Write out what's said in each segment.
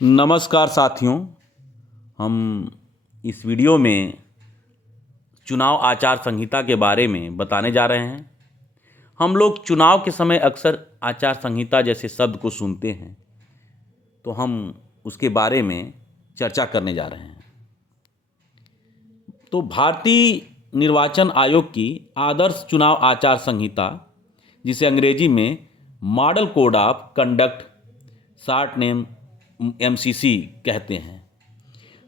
नमस्कार साथियों। हम इस वीडियो में चुनाव आचार संहिता के बारे में बताने जा रहे हैं। हम लोग चुनाव के समय अक्सर आचार संहिता जैसे शब्द को सुनते हैं, तो हम उसके बारे में चर्चा करने जा रहे हैं। तो भारतीय निर्वाचन आयोग की आदर्श चुनाव आचार संहिता, जिसे अंग्रेजी में model code of conduct, short name MCC कहते हैं,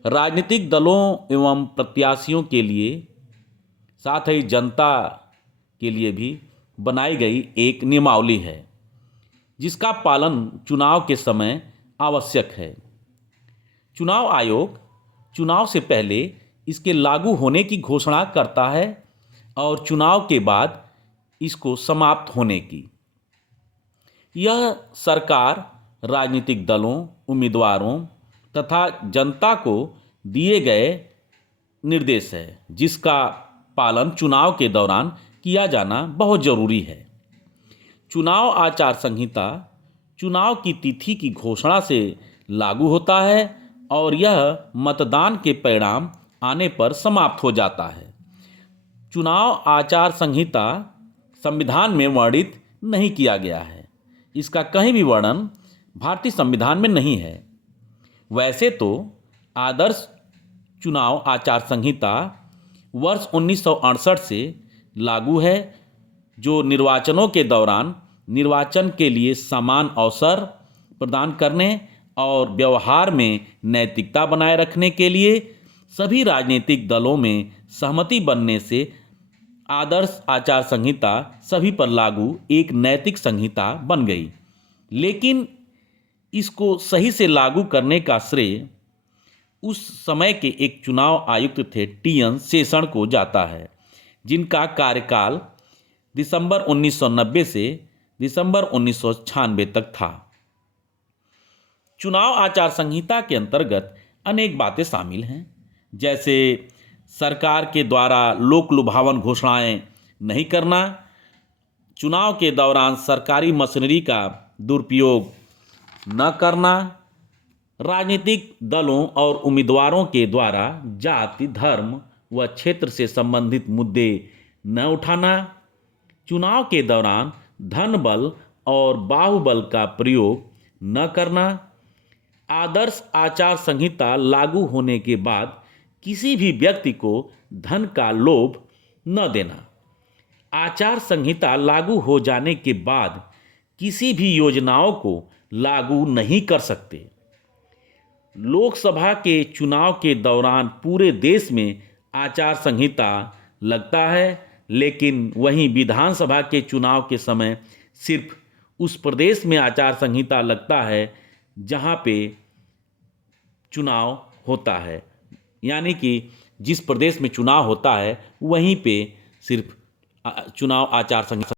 राजनीतिक दलों एवं प्रत्याशियों के लिए, साथ ही जनता के लिए भी बनाई गई एक नियमावली है, जिसका पालन चुनाव के समय आवश्यक है। चुनाव आयोग चुनाव से पहले इसके लागू होने की घोषणा करता है और चुनाव के बाद इसको समाप्त होने की। यह सरकार, राजनीतिक दलों, उम्मीदवारों तथा जनता को दिए गए निर्देश है, जिसका पालन चुनाव के दौरान किया जाना बहुत जरूरी है। चुनाव आचार संहिता चुनाव की तिथि की घोषणा से लागू होता है और यह मतदान के परिणाम आने पर समाप्त हो जाता है। चुनाव आचार संहिता संविधान में वर्णित नहीं किया गया है। इसका कहीं भी वर्णन भारतीय संविधान में नहीं है। वैसे तो आदर्श चुनाव आचार संहिता वर्ष 1968 से लागू है, जो निर्वाचनों के दौरान निर्वाचन के लिए समान अवसर प्रदान करने और व्यवहार में नैतिकता बनाए रखने के लिए सभी राजनीतिक दलों में सहमति बनने से आदर्श आचार संहिता सभी पर लागू एक नैतिक संहिता बन गई। लेकिन इसको सही से लागू करने का श्रेय उस समय के एक चुनाव आयुक्त थे TN शेषन को जाता है, जिनका कार्यकाल दिसंबर 1990 से दिसंबर 1996 तक था। चुनाव आचार संहिता के अंतर्गत अनेक बातें शामिल हैं, जैसे सरकार के द्वारा लोक लुभावन घोषणाएं नहीं करना, चुनाव के दौरान सरकारी मशीनरी का दुरुपयोग न करना, राजनीतिक दलों और उम्मीदवारों के द्वारा जाति, धर्म व क्षेत्र से संबंधित मुद्दे न उठाना, चुनाव के दौरान धन बल और बाहुबल का प्रयोग न करना, आदर्श आचार संहिता लागू होने के बाद किसी भी व्यक्ति को धन का लोभ न देना, आचार संहिता लागू हो जाने के बाद किसी भी योजनाओं को लागू नहीं कर सकते। लोकसभा के चुनाव के दौरान पूरे देश में आचार संहिता लगता है, लेकिन वहीं विधानसभा के चुनाव के समय सिर्फ उस प्रदेश में आचार संहिता लगता है जहां पे चुनाव होता है। यानी कि जिस प्रदेश में चुनाव होता है वहीं पे सिर्फ चुनाव आचार संहिता